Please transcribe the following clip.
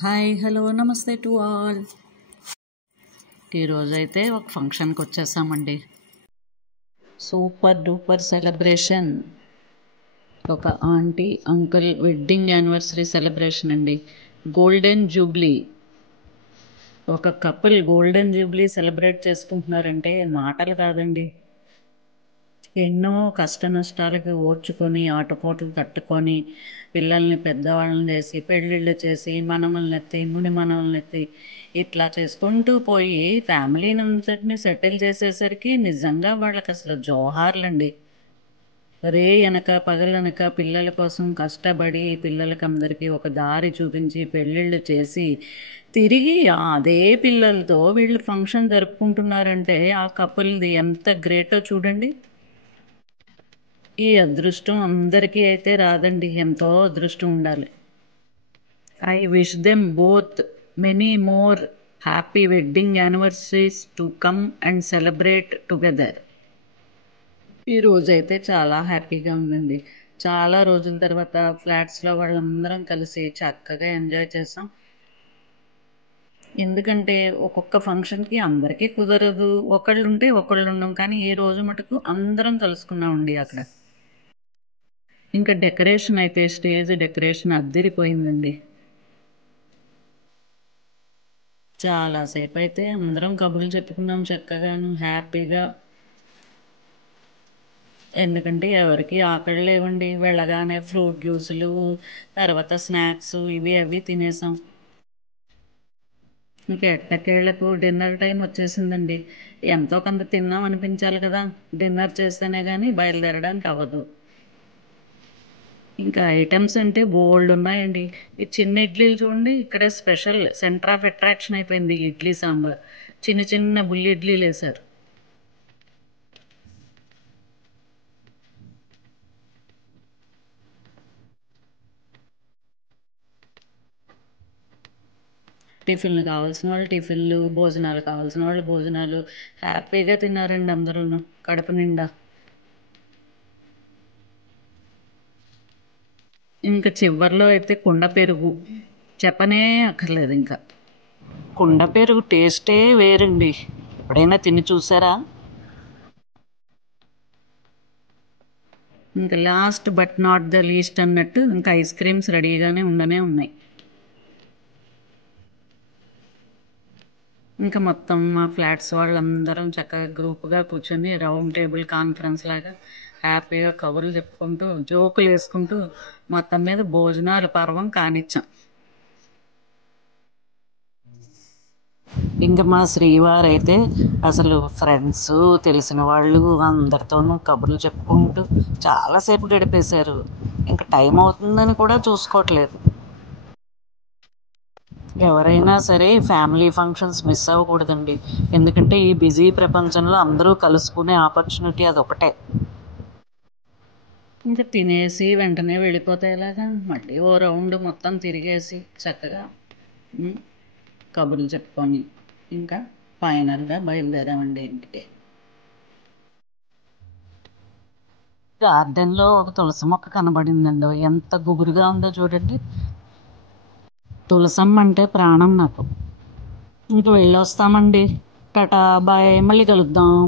Hi hello namaste to all. ఈరోజైతే ఒక ఫంక్షన్కి వచ్చేసామండి. Super duper celebration. ఒక aunty uncle wedding anniversary celebration అండి. Golden jubilee. ఒక కపుల్ గోల్డెన్ జూబ్లీ సెలబ్రేట్ చేసుకుంటున్నారంటే మాటలు కాదండి. ఎన్నో కష్ట నష్టాలకి ఓర్చుకొని ఆటపోట్లు తట్టుకొని పిల్లల్ని పెద్దవాళ్ళని చేసి పెళ్ళిళ్ళు చేసి మనమల్ని ఎత్తి ముని మనల్ని ఎత్తి ఇట్లా చేసుకుంటూ పోయి ఫ్యామిలీని అంతటిని సెటిల్ చేసేసరికి నిజంగా వాళ్ళకి అసలు జోహార్లండి. రే వెనక పగలనక పిల్లల కోసం కష్టపడి పిల్లలకి అందరికీ ఒక దారి చూపించి పెళ్ళిళ్ళు చేసి తిరిగి అదే పిల్లలతో వీళ్ళు ఫంక్షన్ జరుపుకుంటున్నారంటే ఆ కపుల్ది ఎంత గ్రేటో చూడండి. ఈ అదృష్టం అందరికీ అయితే రాదండి, ఎంతో అదృష్టం ఉండాలి. I wish them both many more happy wedding anniversaries to come and celebrate together. ఈరోజైతే చాలా హ్యాపీగా ఉందండి. చాలా రోజుల తర్వాత ఫ్లాట్స్లో వాళ్ళందరం కలిసి చక్కగా ఎంజాయ్ చేసాం. ఎందుకంటే ఒక్కొక్క ఫంక్షన్కి అందరికీ కుదరదు, ఒకళ్ళు ఉంటే ఒకళ్ళు ఉండం, కానీ ఈ రోజు మటుకు అందరం కలుసుకున్నామండి అక్కడ. ఇంకా డెకరేషన్ అయితే స్టేజ్ డెకరేషన్ అద్దరిపోయిందండి. చాలాసేపు అయితే అందరం కబుర్లు చెప్పుకున్నాం చక్కగాను హ్యాపీగా. ఎందుకంటే ఎవరికి ఆకలి లేవండి. వెళ్ళగానే ఫ్రూట్ జ్యూసులు, తర్వాత స్నాక్స్ ఇవి అవి తినేసాం. ఇంకా ఎట్టకేళ్లకు డిన్నర్ టైం వచ్చేసిందండి. ఎంతో కొంత తిన్నాం అనిపించాలి కదా, డిన్నర్ చేస్తేనే కానీ బయలుదేరడానికి అవ్వదు. ఇంకా ఐటమ్స్ అంటే బోల్డ్ ఉన్నాయండి. ఈ చిన్న ఇడ్లీలు చూడండి, ఇక్కడే స్పెషల్ సెంటర్ ఆఫ్ అట్రాక్షన్ అయిపోయింది ఇడ్లీ సాంబార్. చిన్న చిన్న బుల్లి ఇడ్లీలు వేశారు. టిఫిన్లు కావాల్సిన వాళ్ళు టిఫిన్లు, భోజనాలు కావాల్సిన వాళ్ళు భోజనాలు. హ్యాపీగా తిన్నారండి అందరూ కడుపు నిండా. ఇంకా చివరిలో అయితే కుండ పెరుగు చెప్పనే అక్కర్లేదు. ఇంకా కుండ పెరుగు టేస్టే వేరండి. ఎప్పుడైనా తిని చూసారా? ఇంకా last but not the least అన్నట్టు ఇంకా ఐస్ క్రీమ్స్ రెడీగానే ఉన్నాయి. ఇంకా మొత్తం మా ఫ్లాట్స్ వాళ్ళందరం చక్కగా గ్రూప్గా కూర్చొని రౌండ్ టేబుల్ కాన్ఫరెన్స్ లాగా హ్యాపీగా కబుర్లు చెప్పుకుంటూ జోకులు వేసుకుంటూ మొత్తం మీద భోజనాలు పర్వం కానిచ్చాం. ఇంకా మా శ్రీవారు అయితే అసలు ఫ్రెండ్స్ తెలిసిన వాళ్ళు అందరితోనూ కబుర్లు చెప్పుకుంటూ చాలాసేపు గడిపేశారు. ఇంకా టైం అవుతుందని కూడా చూసుకోవట్లేదు. ఎవరైనా సరే ఫ్యామిలీ ఫంక్షన్స్ మిస్ అవ్వకూడదండి. ఎందుకంటే ఈ బిజీ ప్రపంచంలో అందరూ కలుసుకునే ఆపర్చునిటీ అదొకటే. ఇంకా తినేసి వెంటనే వెళ్ళిపోతే ఎలాగా, మళ్ళీ ఓ రౌండ్ మొత్తం తిరిగేసి చక్కగా కబుర్లు చెప్పుకొని ఇంకా ఫైనల్గా బయలుదేరామండి ఇంటికి. గార్డెన్లో ఒక తులసి మొక్క కనబడిందండి. ఎంత గుబురుగా ఉందో చూడండి. తులసమ్మ అంటే ప్రాణం నాకు. ఇంక వెళ్ళొస్తామండి. టాటా బాయ్, మళ్ళీ కలుద్దాం.